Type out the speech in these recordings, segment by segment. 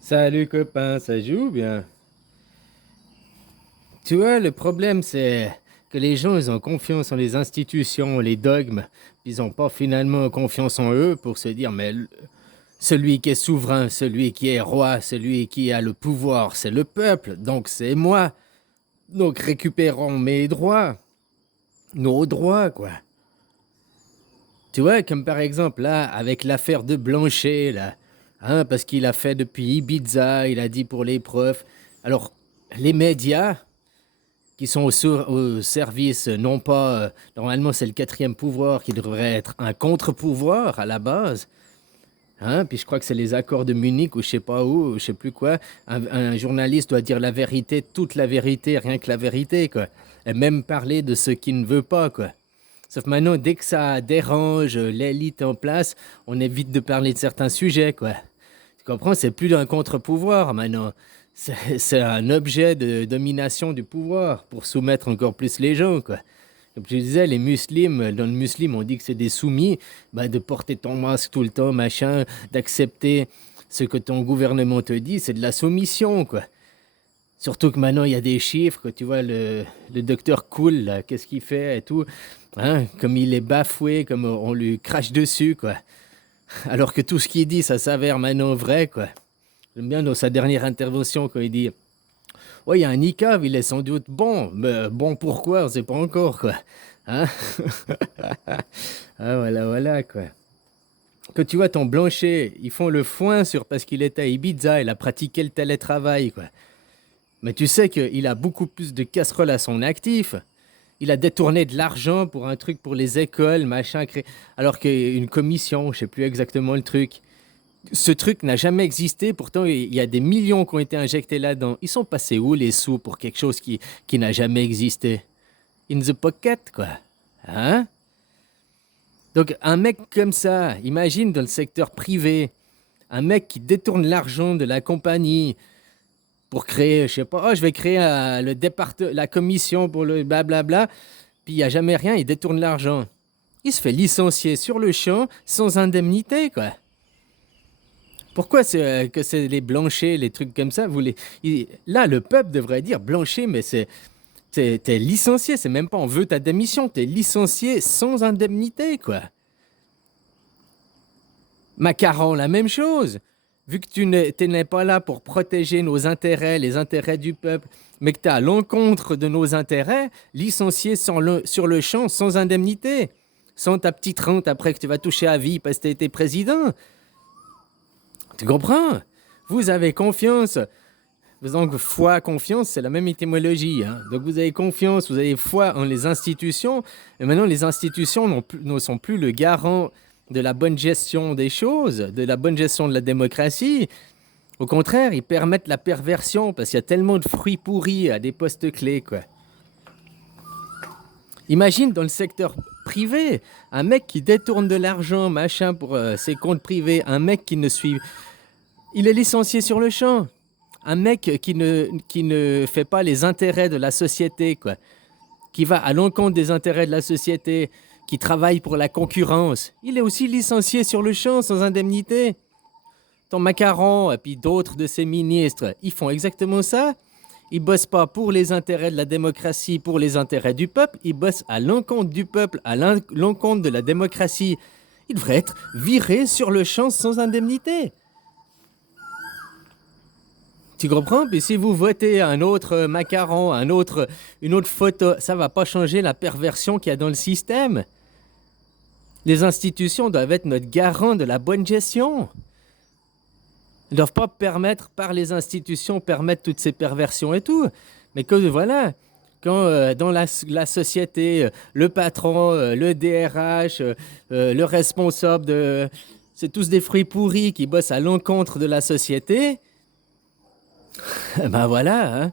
Salut copain, ça joue bien? Tu vois, le problème c'est que les gens ils ont confiance en les institutions, les dogmes, puis ils n'ont pas finalement confiance en eux pour se dire mais celui qui est souverain, celui qui est roi, celui qui a le pouvoir, c'est le peuple, donc c'est moi. Donc récupérons mes droits, nos droits quoi. Tu vois, comme par exemple là, avec l'affaire de Blanchet, là, hein, parce qu'il a fait depuis Ibiza, il a dit pour les preuves. Alors, les médias, qui sont au service, non pas, normalement c'est le quatrième pouvoir qui devrait être un contre-pouvoir à la base, hein, puis je crois que c'est les accords de Munich ou je sais pas où, je sais plus quoi, un journaliste doit dire la vérité, toute la vérité, rien que la vérité, quoi, et même parler de ce qu'il ne veut pas, quoi. Sauf maintenant, dès que ça dérange l'élite en place, on évite de parler de certains sujets, quoi. Tu comprends? C'est plus un contre-pouvoir maintenant. C'est un objet de domination du pouvoir pour soumettre encore plus les gens, quoi. Comme je disais, les musulmans, dans le musulman, on dit que c'est des soumis, bah, de porter ton masque tout le temps, machin, d'accepter ce que ton gouvernement te dit, c'est de la soumission, quoi. Surtout que maintenant, il y a des chiffres, que tu vois, le docteur Cool, là, qu'est-ce qu'il fait et tout, hein, comme il est bafoué, comme on lui crache dessus, quoi. Alors que tout ce qu'il dit, ça s'avère maintenant vrai, quoi. J'aime bien dans sa dernière intervention quand il dit ouais, il y a un niqab, il est sans doute bon, mais bon pourquoi, on sait pas encore, quoi. Hein. Ah, voilà, voilà, quoi. Quand tu vois ton Blanchet, ils font le foin sur parce qu'il est à Ibiza, il a pratiqué le télétravail, quoi. Mais tu sais qu'il a beaucoup plus de casseroles à son actif. Il a détourné de l'argent pour un truc pour les écoles, machin, alors qu'une commission, je sais plus exactement le truc. Ce truc n'a jamais existé, pourtant il y a des millions qui ont été injectés là-dedans. Ils sont passés où les sous pour quelque chose qui n'a jamais existé? In the pocket, quoi. Hein? Donc un mec comme ça, imagine dans le secteur privé, un mec qui détourne l'argent de la compagnie pour créer, je sais pas, oh, je vais créer le département, la commission pour le blablabla, puis il n'y a jamais rien, il détourne l'argent. Il se fait licencier sur le champ sans indemnité, quoi. Pourquoi que c'est les Blanchet, les trucs comme ça là, le peuple devrait dire Blanchet, mais t'es licencié, c'est même pas on veut ta démission, t'es licencié sans indemnité, quoi. Macaron, la même chose. Vu que tu n'es pas là pour protéger nos intérêts, les intérêts du peuple, mais que tu es à l'encontre de nos intérêts, licencié sur le champ sans indemnité, sans ta petite rente après que tu vas toucher à vie parce que tu as été président. Tu comprends? Vous avez confiance. Donc, foi, confiance, c'est la même étymologie, hein. Donc, vous avez confiance, vous avez foi en les institutions. Et maintenant, les institutions ne sont plus le garant de la bonne gestion des choses, de la bonne gestion de la démocratie. Au contraire, ils permettent la perversion parce qu'il y a tellement de fruits pourris à des postes clés, quoi. Imagine dans le secteur privé, un mec qui détourne de l'argent, machin, pour ses comptes privés, un mec qui ne suit... Il est licencié sur le champ. Un mec qui ne fait pas les intérêts de la société, quoi. Qui va à l'encontre des intérêts de la société, qui travaille pour la concurrence. Il est aussi licencié sur le champ sans indemnité. Ton Macaron et puis d'autres de ses ministres, ils font exactement ça. Ils bossent pas pour les intérêts de la démocratie, pour les intérêts du peuple. Ils bossent à l'encontre du peuple, à l'encontre de la démocratie. Ils devraient être virés sur le champ sans indemnité. Tu comprends? Puis si vous votez un autre macaron, une autre photo, ça va pas changer la perversion qu'il y a dans le système. Les institutions doivent être notre garant de la bonne gestion. Ils ne doivent pas permettre, par les institutions, permettre toutes ces perversions et tout. Mais que voilà, quand dans la société, le patron, le DRH, le responsable de... C'est tous des fruits pourris qui bossent à l'encontre de la société. Ben voilà, hein.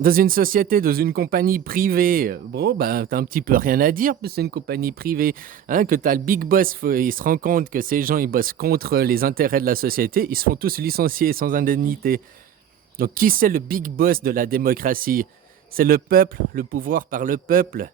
Dans une société, dans une compagnie privée, bon, ben, t'as un petit peu rien à dire, parce que c'est une compagnie privée, hein, que t'as le big boss, il se rend compte que ces gens, ils bossent contre les intérêts de la société, ils se font tous licencier sans indemnité. Donc, qui c'est le big boss de la démocratie? C'est le peuple, le pouvoir par le peuple.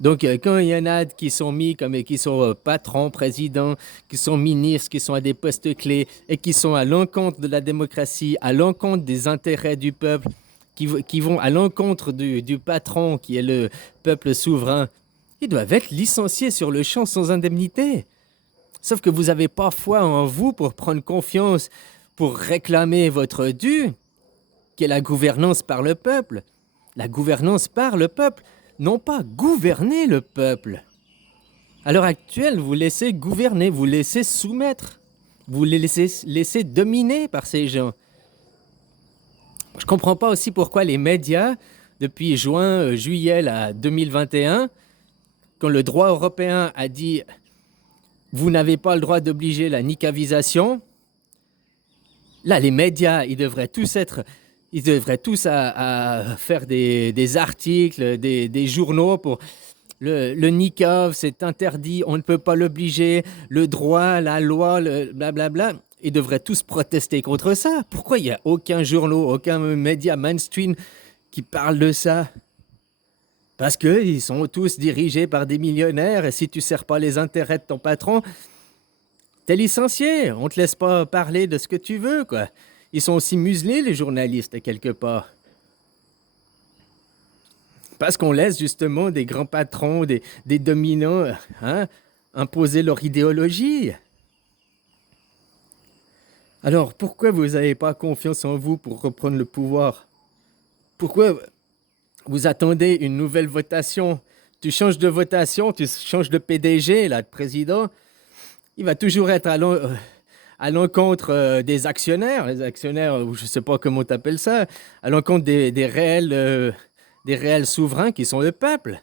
Donc, quand il y en a qui sont mis comme qui sont patrons, présidents, qui sont ministres, qui sont à des postes clés et qui sont à l'encontre de la démocratie, à l'encontre des intérêts du peuple, qui vont à l'encontre du patron qui est le peuple souverain, ils doivent être licenciés sur le champ sans indemnité. Sauf que vous n'avez pas foi en vous pour prendre confiance, pour réclamer votre dû, qui est la gouvernance par le peuple. La gouvernance par le peuple, non pas gouverner le peuple. À l'heure actuelle, vous laissez gouverner, vous laissez soumettre, vous les laissez dominer par ces gens. Je ne comprends pas aussi pourquoi les médias, depuis juillet 2021, quand le droit européen a dit « vous n'avez pas le droit d'obliger la niqabisation », là, les médias, ils devraient tous à faire des articles, des journaux pour le niqab, c'est interdit, on ne peut pas l'obliger, le droit, la loi, le blablabla. Ils devraient tous protester contre ça. Pourquoi il n'y a aucun journal, aucun média mainstream qui parle de ça? Parce qu'ils sont tous dirigés par des millionnaires et si tu ne sers pas les intérêts de ton patron, t'es licencié. On ne te laisse pas parler de ce que tu veux, quoi. Ils sont aussi muselés, les journalistes, quelque part. Parce qu'on laisse justement des grands patrons, des dominants, imposer leur idéologie. Alors, pourquoi vous n'avez pas confiance en vous pour reprendre le pouvoir? Pourquoi vous attendez une nouvelle votation? Tu changes de votation, tu changes de PDG, là, de président, il va toujours être à l'encontre des actionnaires, les actionnaires, je ne sais pas comment tu appelles ça, à l'encontre des réels souverains qui sont le peuple.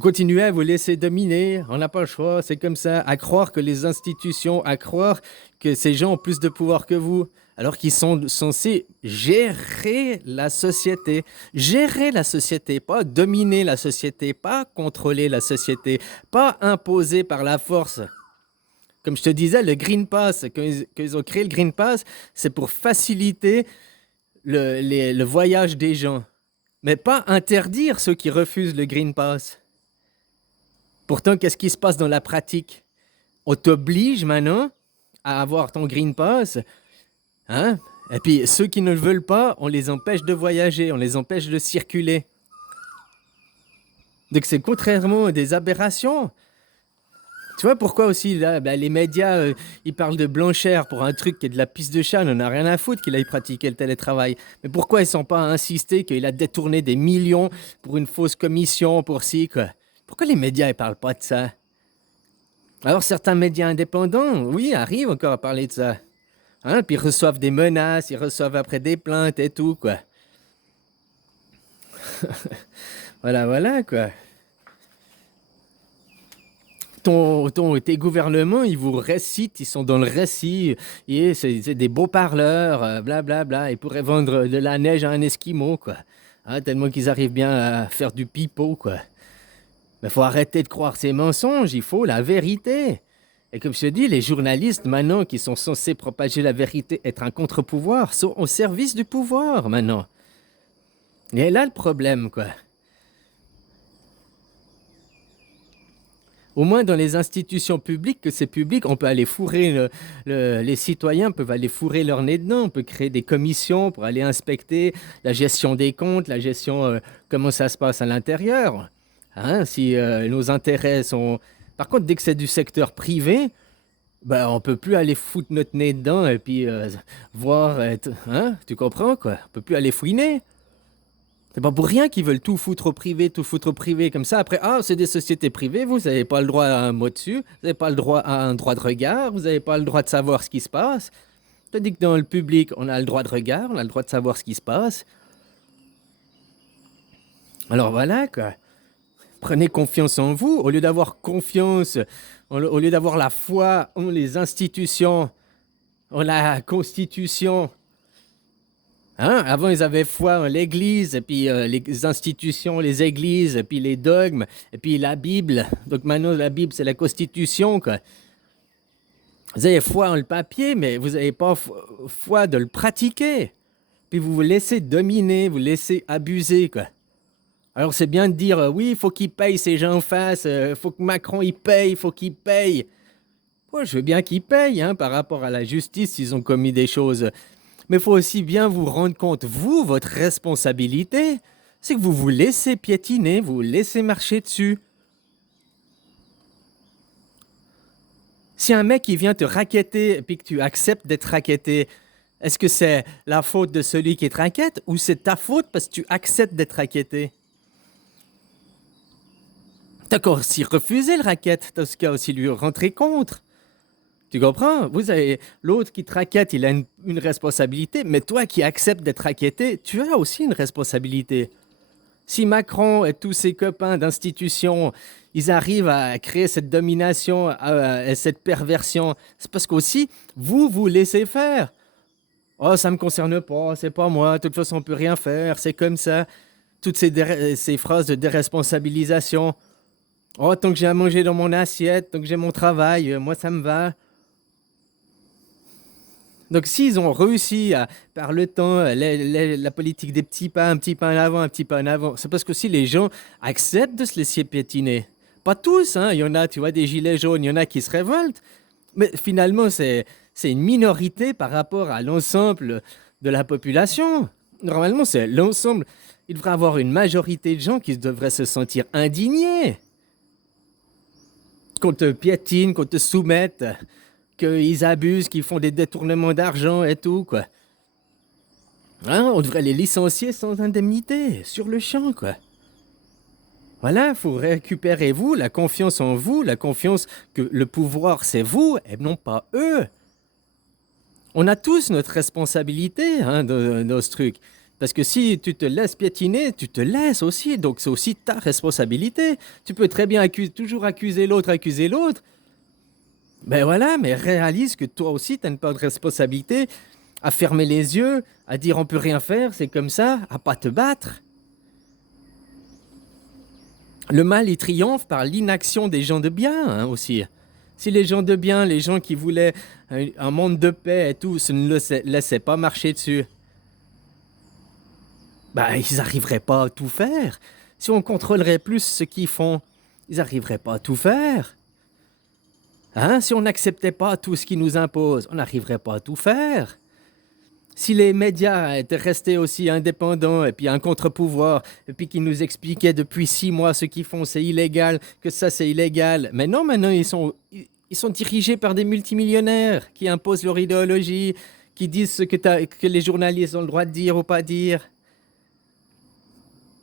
Continuez à vous laisser dominer, on n'a pas le choix, c'est comme ça, à croire que les institutions, à croire que ces gens ont plus de pouvoir que vous, alors qu'ils sont censés gérer la société, pas dominer la société, pas contrôler la société, pas imposer par la force. Comme je te disais, le Green Pass, quand ils ont créé le Green Pass, c'est pour faciliter le voyage des gens, mais pas interdire ceux qui refusent le Green Pass. Pourtant, qu'est-ce qui se passe dans la pratique? On t'oblige maintenant à avoir ton Green Pass, et puis ceux qui ne le veulent pas, on les empêche de voyager, on les empêche de circuler. Donc c'est contrairement des aberrations. Tu vois pourquoi aussi là, les médias, ils parlent de Blanchère pour un truc qui est de la pisse de chat, on n'en a rien à foutre qu'il aille pratiquer le télétravail. Mais pourquoi ils ne sont pas à insister qu'il a détourné des millions pour une fausse commission, pour ci, quoi? Pourquoi les médias ne parlent pas de ça? Alors certains médias indépendants, oui, arrivent encore à parler de ça. Puis ils reçoivent des menaces, ils reçoivent après des plaintes et tout, quoi. Voilà, quoi. Tes gouvernements, ils vous récitent, ils sont dans le récit, et c'est des beaux parleurs, blablabla. Ils pourraient vendre de la neige à un Esquimau, quoi. Tellement qu'ils arrivent bien à faire du pipeau, quoi. Mais il faut arrêter de croire ces mensonges, il faut la vérité. Et comme je te dis, les journalistes, maintenant, qui sont censés propager la vérité, être un contre-pouvoir, sont au service du pouvoir, maintenant. Et là, le problème, quoi. Au moins dans les institutions publiques, que c'est public, on peut aller fourrer, les citoyens peuvent aller fourrer leur nez dedans, on peut créer des commissions pour aller inspecter la gestion des comptes, la gestion, comment ça se passe à l'intérieur. Si nos intérêts sont... Par contre, dès que c'est du secteur privé, on ne peut plus aller foutre notre nez dedans et puis voir... tu comprends, quoi? On ne peut plus aller fouiner. C'est pas pour rien qu'ils veulent tout foutre au privé, comme ça. Après, c'est des sociétés privées, vous n'avez pas le droit à un mot dessus, vous n'avez pas le droit à un droit de regard, vous n'avez pas le droit de savoir ce qui se passe. Tandis que dans le public, on a le droit de regard, on a le droit de savoir ce qui se passe. Alors voilà, quoi. Prenez confiance en vous, au lieu d'avoir confiance, au lieu d'avoir la foi en les institutions, en la Constitution. Avant, ils avaient foi en l'Église, et puis les institutions, les églises, et puis les dogmes, et puis la Bible. Donc maintenant, la Bible, c'est la Constitution, quoi. Vous avez foi en le papier, mais vous n'avez pas foi de le pratiquer. Puis vous vous laissez dominer, vous laissez abuser, quoi. Alors c'est bien de dire, oui, il faut qu'il paye ces gens en face, faut que Macron il paye, faut qu'il paye. Moi, je veux bien qu'ils payent, hein, par rapport à la justice s'ils ont commis des choses. Mais il faut aussi bien vous rendre compte, vous, votre responsabilité, c'est que vous vous laissez piétiner, vous vous laissez marcher dessus. Si un mec il vient te racketter et puis que tu acceptes d'être racketté, est-ce que c'est la faute de celui qui te rackette ou c'est ta faute parce que tu acceptes d'être racketté? T'as qu'à aussi refuser le racket, t'as qu'à aussi lui rentrer contre. Tu comprends? Vous avez l'autre qui te rackette, il a une responsabilité, mais toi qui acceptes d'être racketté, tu as aussi une responsabilité. Si Macron et tous ses copains d'institutions, ils arrivent à créer cette domination et cette perversion, c'est parce qu'aussi, vous vous laissez faire. Oh, ça me concerne pas, c'est pas moi, de toute façon, on peut rien faire, c'est comme ça. Toutes ces phrases de déresponsabilisation. Oh, tant que j'ai à manger dans mon assiette, tant que j'ai mon travail, moi, ça me va. Donc, s'ils ont réussi à, par le temps, la politique des petits pas, un petit pas en avant, un petit pas en avant, c'est parce que si les gens acceptent de se laisser piétiner. Pas tous, hein. Il y en a, tu vois, des gilets jaunes, il y en a qui se révoltent. Mais finalement, c'est une minorité par rapport à l'ensemble de la population. Normalement, c'est l'ensemble. Il devrait y avoir une majorité de gens qui devraient se sentir indignés. Qu'on te piétine, qu'on te soumette, qu'ils abusent, qu'ils font des détournements d'argent et tout, quoi. Hein, on devrait les licencier sans indemnité, sur le champ, quoi. Voilà, faut récupérer vous, la confiance en vous, la confiance que le pouvoir c'est vous et non pas eux. On a tous notre responsabilité, hein, dans ce truc. Parce que si tu te laisses piétiner, tu te laisses aussi. Donc c'est aussi ta responsabilité. Tu peux très bien toujours accuser l'autre. Ben voilà, mais réalise que toi aussi, tu as une part de responsabilité à fermer les yeux, à dire on peut rien faire, c'est comme ça, à pas te battre. Le mal, il triomphe par l'inaction des gens de bien, hein, aussi. Si les gens de bien, les gens qui voulaient un monde de paix et tout, se ne laissaient pas marcher dessus, bah, ils n'arriveraient pas à tout faire. Si on contrôlerait plus ce qu'ils font, ils n'arriveraient pas à tout faire. Hein? Si on n'acceptait pas tout ce qu'ils nous imposent, on n'arriverait pas à tout faire. Si les médias étaient restés aussi indépendants et puis un contre-pouvoir et puis qu'ils nous expliquaient depuis 6 mois ce qu'ils font c'est illégal, que ça c'est illégal, mais non, maintenant ils sont dirigés par des multimillionnaires qui imposent leur idéologie, qui disent ce que les journalistes ont le droit de dire ou pas dire.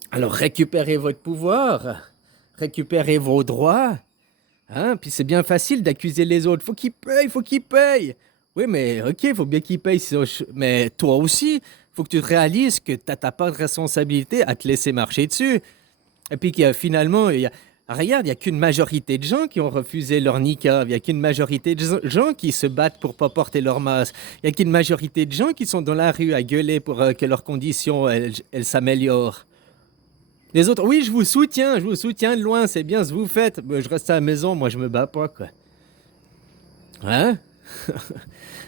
Alors récupérez votre pouvoir, récupérez vos droits. Hein, puis c'est bien facile d'accuser les autres. Faut qu'ils payent. Oui, mais ok, faut bien qu'ils payent. Mais toi aussi, faut que tu te réalises que tu as ta part de responsabilité à te laisser marcher dessus. Et puis finalement, regarde, il n'y a qu'une majorité de gens qui ont refusé leur niqab. Il n'y a qu'une majorité de gens qui se battent pour pas porter leur masque. Il n'y a qu'une majorité de gens qui sont dans la rue à gueuler pour que leurs conditions elles s'améliorent. Les autres, oui, je vous soutiens de loin, c'est bien ce que vous faites. Mais je reste à la maison, moi je me bats pas, quoi. Hein?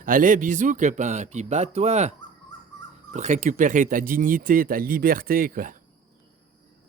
Allez, bisous, copain, puis bats-toi pour récupérer ta dignité, ta liberté, quoi.